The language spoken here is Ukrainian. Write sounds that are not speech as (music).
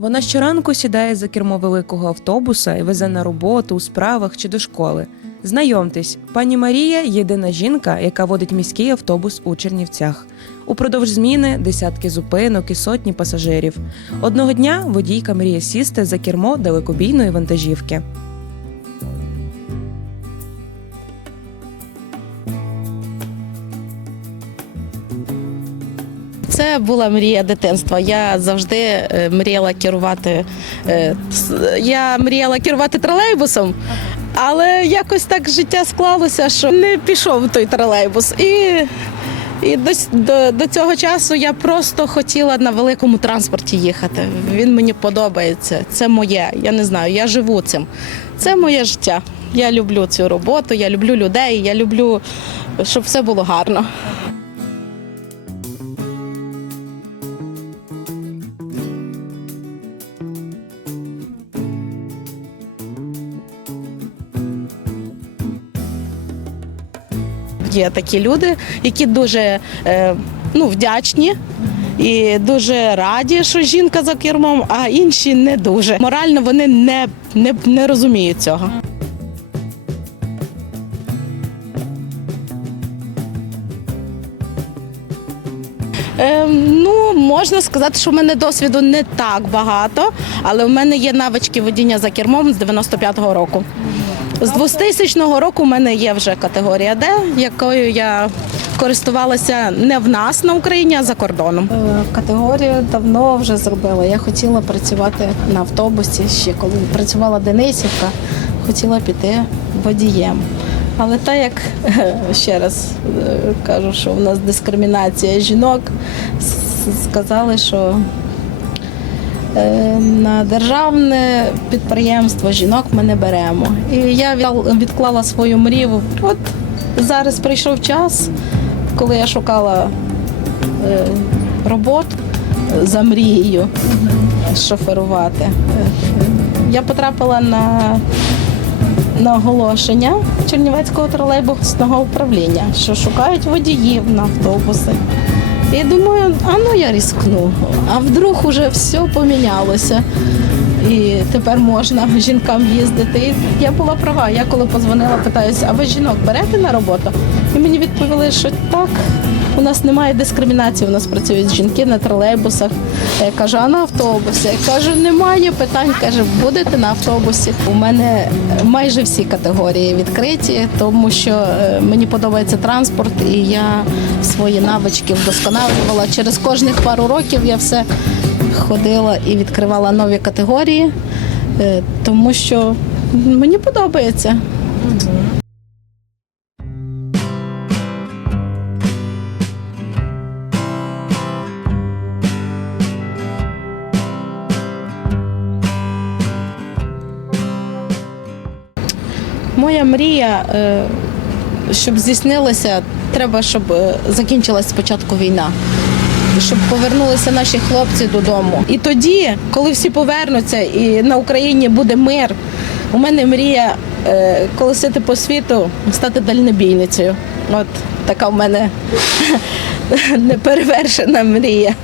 Вона щоранку сідає за кермо великого автобуса і везе на роботу у справах чи до школи. Знайомтесь, пані Марія єдина жінка, яка водить міський автобус у Чернівцях. Упродовж зміни десятки зупинок і сотні пасажирів. Одного дня водійка мріє сісти за кермо далекобійної вантажівки. Це була мрія дитинства. Я завжди е, мріяла керувати. е, Я мріяла керувати тролейбусом, але якось так життя склалося, що не пішов той тролейбус. І, і до, до, до цього часу я просто хотіла на великому транспорті їхати. Він мені подобається. Це моє. Я не знаю, я живу цим. Це моє життя. Я люблю цю роботу, я люблю людей, я люблю, щоб все було гарно. Є такі люди, які дуже е, ну, вдячні. І дуже раді, що жінка за кермом, а інші не дуже. Морально вони не, не, не розуміють цього. Е, ну, можна сказати, що в мене досвіду не так багато, але в мене є навички водіння за кермом з 95-го року. З 2000 року в мене є вже категорія Д, якою я користувалася не в нас на Україні, а за кордоном. Е, Категорію давно вже зробила. Я хотіла працювати на автобусі ще коли працювала Денисівка, хотіла піти водієм. Але так як ще раз е, кажу, що у нас дискримінація жінок, сказали, що е, на державне підприємство жінок ми не беремо. І я відклала свою мрію. От зараз прийшов час, коли я шукала е, роботу за мрією шоферувати. Е, Я потрапила на, на оголошення Чернівецького тролейбусного управління, що шукають водіїв на автобуси. І думаю, а ну я різкну. А вдруг уже все помінялося. І тепер можна жінкам їздити. І я була права. Я коли позвонила, питаюся, а ви жінок берете на роботу? І мені відповіли, що так, у нас немає дискримінації, у нас працюють жінки на тролейбусах. Я кажу, а на автобусі? Я кажу, немає питань. Каже, будете на автобусі. У мене майже всі категорії відкриті, тому що е, мені подобається транспорт, і я свої навички вдосконалювала. Через кожних пару років я все ходила і відкривала нові категорії, е, тому що мені подобається. Моя мрія, е, щоб здійснилася, треба, щоб е, закінчилась спочатку війна. Щоб повернулися наші хлопці додому. І тоді, коли всі повернуться і на Україні буде мир, у мене мрія е, колесити по світу, стати дальнобійницею. От така в мене (laughs) неперевершена мрія.